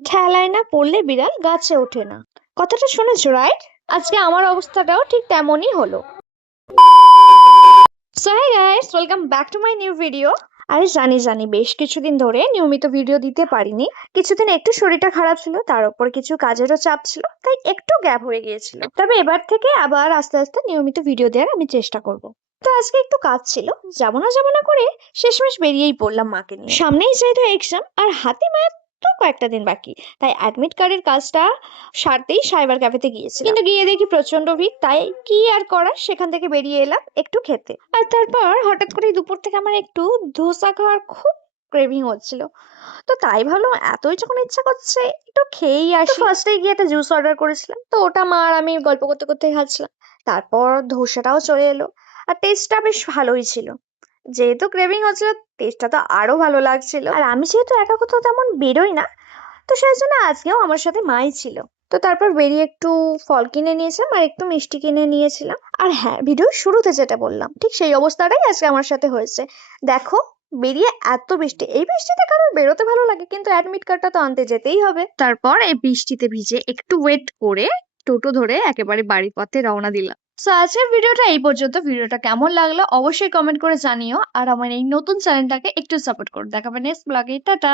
ঠেলায় না পড়লে বিড়াল গাছে ওঠে না। কথাটা শুনেছো, রাইট? আজকে আমার অবস্থাটাও ঠিক তেমনই হলো। So hi guys, welcome back to my new video. আরে জানি বেশ কিছুদিন ধরে নিয়মিত ভিডিও দিতে পারিনি। কিছুদিন একটু শরীরটা খারাপ ছিল, তার উপর কিছু কাজেরও চাপ ছিল, তাই একটু গ্যাপ হয়ে গিয়েছিল। তবে এবার থেকে আবার আস্তে আস্তে নিয়মিত ভিডিও দেওয়ার আমি চেষ্টা করব। তো আজকে একটু কাজ ছিল, যাবো না করে শেষমেশ বেরিয়েই পড়লাম মাকে নিয়ে। সামনেই যেহেতু এক্সাম আর হাতে তো কয়েকটা দিন বাকি, তাই অ্যাডমিট কার্ডের কাজটা সারতেই সাইবার ক্যাফেতে গিয়েছিলাম। কিন্তু গিয়ে দেখি প্রচন্ড ভিড়, তাই কি আর করার, সেখান থেকে বেরিয়ে এলাম একটু খেতে। আর তারপর হঠাৎ করে দুপুর থেকে আমার একটু ধোসা খাওয়ার খুব ক্রেভিং হচ্ছিল। তো তাই ভাবলাম এতই যখন ইচ্ছা করছে একটু খেয়েই আসি। ফার্স্টে গিয়ে একটা জুস অর্ডার করেছিলাম, তো ওটা মা আর আমি গল্প করতে করতে খাচ্ছিলাম। তারপর ধোসাটাও চলে এলো, আর টেস্টটা বেশ ভালোই ছিল। যেহেতু ক্রেভিং হচ্ছিল, টেস্টটা তো আরো ভালো লাগছিল। আর আমি যেহেতু একা কোথাও তেমন বেরোই না, তো সেই জন্য আজকেও আমার সাথে মাই ছিল। তো তারপর বেরিয়ে একটু ফল কিনে নিয়েছিলাম আর একটু মিষ্টি কিনে নিয়েছিলাম। আর হ্যাঁ, ভিডিওর শুরুতে যেটা বললাম, ঠিক সেই অবস্থাটাই আজকে আমার সাথে হয়েছে। দেখো, বেরিয়ে এত বৃষ্টি, এই বৃষ্টিতে কারোর বেরোতে ভালো লাগে, কিন্তু অ্যাডমিট কার্ডটা তো আনতে যেতেই হবে। তারপর এই বৃষ্টিতে ভিজে একটু ওয়েট করে টোটো ধরে একেবারে বাড়ির পথে রওনা দিলাম। সো আজকের ভিডিওটা এই পর্যন্ত। ভিডিওটা কেমন লাগলো অবশ্যই কমেন্ট করে জানিও, আর আমার এই নতুন চ্যানেলটাকে একটু সাপোর্ট করো। দেখাবে নেক্সট ব্লগে। টাটা।